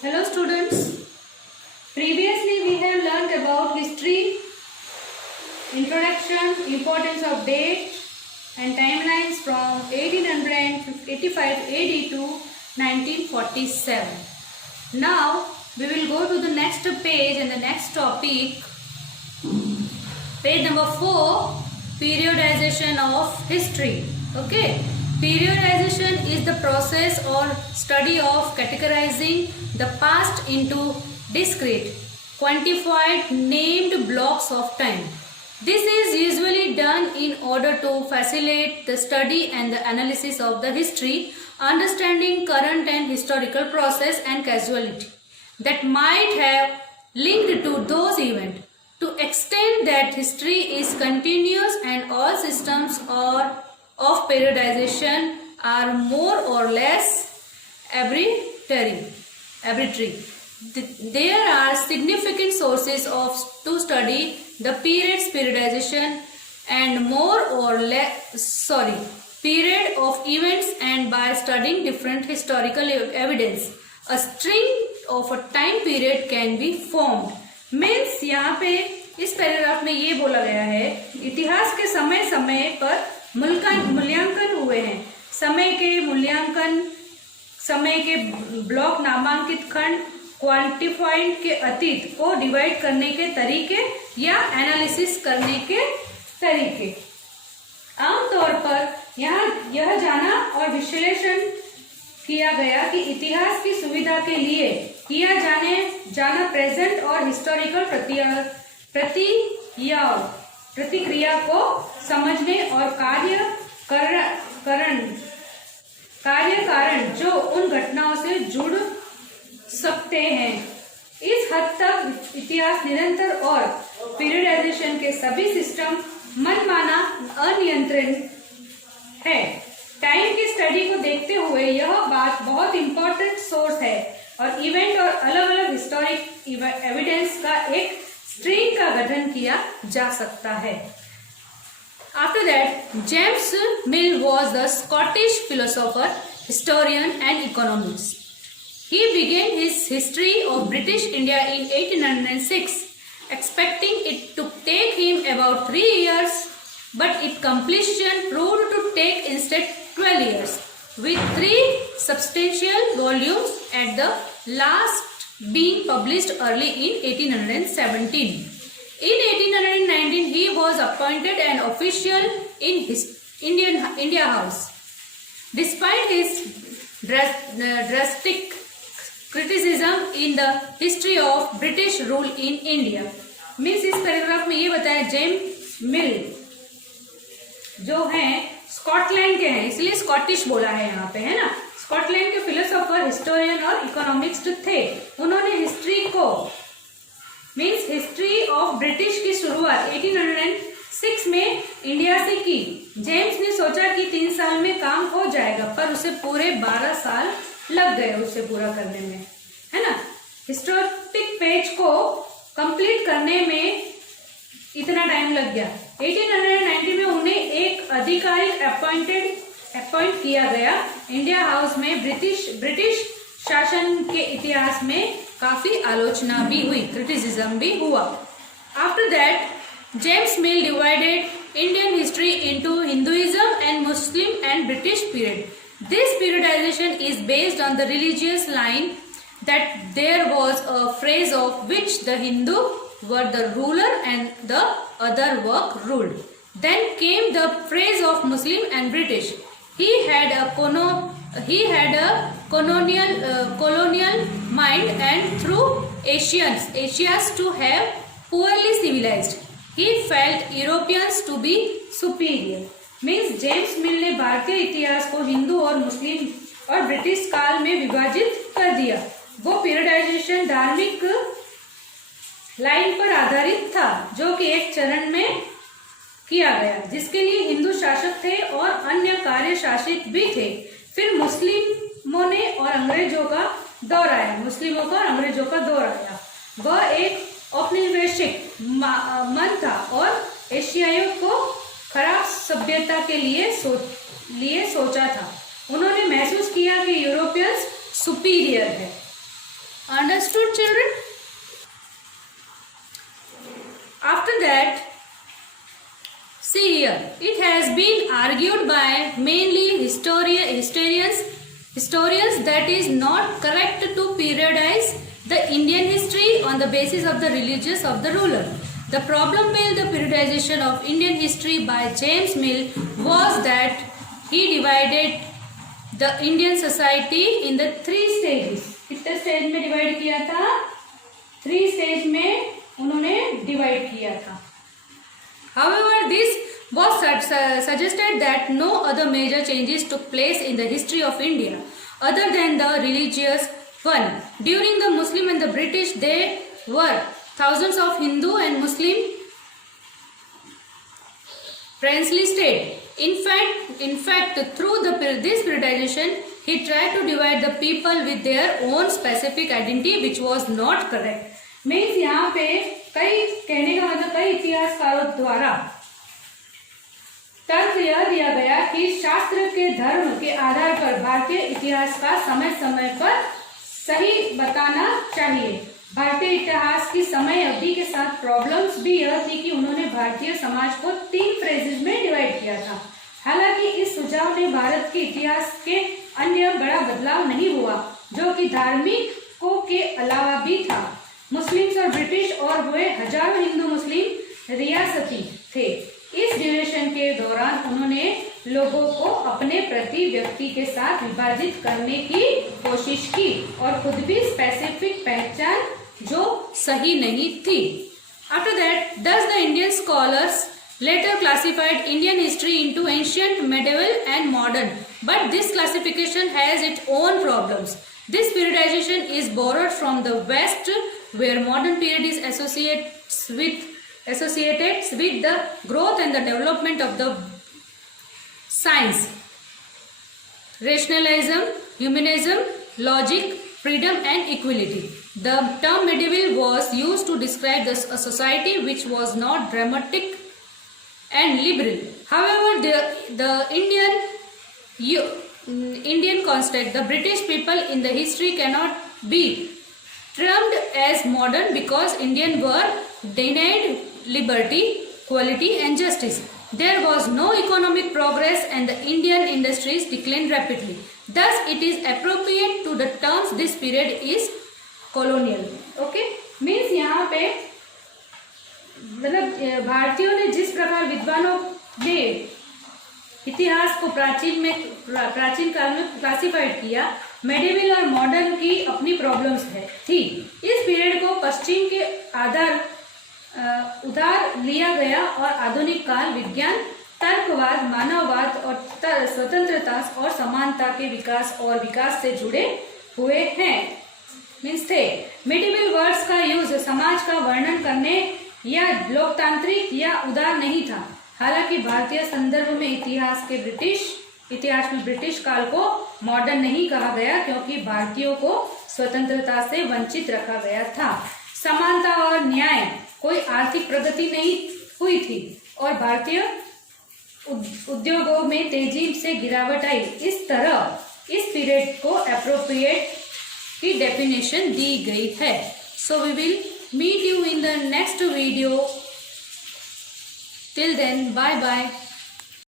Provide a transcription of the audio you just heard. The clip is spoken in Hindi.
Hello students, previously we have learnt about history, introduction, importance of date and timelines from 1885 AD to 1947. Now we will go to the next page and the next topic, page number 4, periodization of history. Okay. Periodization is the process or study of categorizing the past into discrete, quantified, named blocks of time. This is usually done in order to facilitate the study and the analysis of the history, understanding current and historical process and causality that might have linked to those events. To extend that history is continuous and all systems of periodization are more or less arbitrary. There are significant sources to study the periodization and period of events, and by studying different historical evidence, a string of a time period can be formed. Means यहाँ पे इस पैराग्राफ में ये बोला गया है, इतिहास के समय समय पर मूल्यांकन हुए हैं, समय के मूल्यांकन, समय के ब्लॉक नामांकित खंड, क्वांटिफाइड के अतीत को डिवाइड करने के तरीके या एनालिसिस करने के तरीके। आमतौर पर यहाँ यह जाना और विश्लेषण किया गया कि इतिहास की सुविधा के लिए किया जाना प्रेजेंट और हिस्टोरिकल प्रतिक्रिया को समझने और कार्य कारण जो उन घटनाओं से जुड़ सकते हैं। इस हद तक इतिहास निरंतर और पीरियडाइजेशन के सभी सिस्टम मनमाना अनियंत्रित है। टाइम की स्टडी को देखते हुए यह बात बहुत इंपॉर्टेंट सोर्स है और इवेंट और अलग अलग हिस्टोरिक एविडेंस का एक स्ट्रिंग का गठन किया जा सकता है। After that, James Mill was the Scottish philosopher, historian and economist. He began his history of British India in 1806, expecting it to take him about 3 years, but its completion proved to take instead 12 years, with 3 substantial volumes at the last being published early in 1817. In 1819, he was appointed an official in his India House. Despite his drastic criticism in the history of British rule in India. Means इस पैराग्राफ में ये बताया जेम्स मिल जो हैं स्कॉटलैंड के हैं, इसलिए स्कॉटिश बोला है यहाँ पे, है ना। स्कॉटलैंड के फिलोसोफर, हिस्टोरियन और इकोनॉमिस्ट थे। उन्होंने हिस्ट्री को मीन्स हिस्ट्री ऑफ ब्रिटिश की शुरुआत 1806 में इंडिया से की। जेम्स ने सोचा कि 3 साल में काम हो जाएगा, पर उसे पूरे 12 साल लग गए उसे पूरा करने में, है ना। हिस्टोरिक पेज को कंप्लीट करने में इतना टाइम लग गया। 1890 में उन्हें एक अधिकारिक अपॉइंट किया गया। इंडिया हाउस में ब्रिटिश शासन के इतिहास में काफी आलोचना भी हुई, क्रिटिसिज्म भी हुआ। After that James mill divided Indian history into Hinduism and Muslim and British period. This periodization is based on the religious line that there was a phase of which the Hindu were the ruler and the other were ruled. Then came the phrase of Muslim and British. He had a colonial mind and through Asians to have poorly civilized. He felt Europeans to be superior. Means James मिल ने भारतीय इतिहास को हिंदू और मुस्लिम और ब्रिटिश काल में विभाजित कर दिया। वो पीरियडाइजेशन धार्मिक लाइन पर आधारित था, जो कि एक चरण में किया गया, जिसके लिए हिंदू शासक थे और अन्य कार्य शासित भी थे। फिर मुस्लिमों और अंग्रेजों का दौर आया। वह एक औपनिवेशिक मन था और एशियाइयों को खराब सभ्यता के लिए सोचा था। उन्होंने महसूस किया कि यूरोपियंस सुपीरियर है। Understood, children? After that, see here, it has been argued by mainly historians that is not correct to periodize the Indian history on the basis of the religious of the ruler. The problem with the periodization of Indian history by James Mill was that he divided the Indian society in the 3 stages. कितने स्टेज में डिवाइड किया था? 3 स्टेज में उन्होंने डिवाइड किया था. However, this was suggested that no other major changes took place in the history of India other than the religious one. During the Muslim and the British, there were thousands of Hindu and Muslim princely state. In fact, through this periodization, he tried to divide the people with their own specific identity, which was not correct. Means यहाँ पे कई कहने का मतलब कई इतिहासकारों द्वारा तर्क यह दिया गया कि शास्त्र के धर्म के आधार पर भारतीय इतिहास का समय समय पर सही बताना चाहिए. भारतीय इतिहास की समय अवधि के साथ प्रॉब्लम्स भी यह थी कि उन्होंने भारतीय समाज को 3 फेजेज में डिवाइड किया था. हालांकि इस सुझाव ने भारत के इतिहास के अन्य बड़ा बदलाव नहीं हुआ, जो कि धार्मिकों के अलावा भी था. मुस्लिम्स और ब्रिटिश और हुए हजारों हिंदू मुस्लिम रियासती थे. इस ड्यूरेशन के दौरान उन्होंने लोगों को अपने प्रति व्यक्ति के साथ विभाजित करने की कोशिश की और खुद भी स्पेसिफिक पहचान जो सही नहीं थी. After that, thus the Indian scholars later classified Indian history into ancient, medieval and modern. But this classification has its own problems. This periodization is borrowed from the West, where modern period is associated with the growth and the development of the science, rationalism, humanism, logic, freedom and equality. The term medieval was used to describe a society which was not dramatic and liberal. However, the Indian context, the British people in the history cannot be termed as modern because Indians were denied liberty, equality and justice. There was no economic progress and the Indian industries declined rapidly. Thus, it is appropriate to the terms this period is colonial. Okay? Means यहाँ पे मतलब भारतीयों ने जिस प्रकार विद्वानों ने इतिहास को प्राचीन काल में क्लासिफाइड किया, मेडिवल और मॉडर्न की अपनी प्रॉब्लम्स थी. इस पीरियड को पश्चिम के उधार लिया गया और आधुनिक काल विज्ञान, तर्कवाद, मानववाद और स्वतंत्रता और समानता के विकास से जुड़े हुए हैं. मीन्स थे. मेडिवल वर्ड्स का यूज समाज का वर्णन करने या लोकतांत्रिक या उदार नहीं था. हालांकि भारतीय संदर्भ में इतिहास में ब्रिटिश काल को मॉडर्न नहीं कहा गया क्योंकि भारतीयों को स्वतंत्रता से वंचित रखा गया था. समानता और न्याय, कोई आर्थिक प्रगति नहीं हुई थी और भारतीय उद्योगों में तेजी से गिरावट आई. इस तरह इस पीरियड को एप्रोप्रिएट की डेफिनेशन दी गई है. So we will meet you in the next video. Till then, bye bye.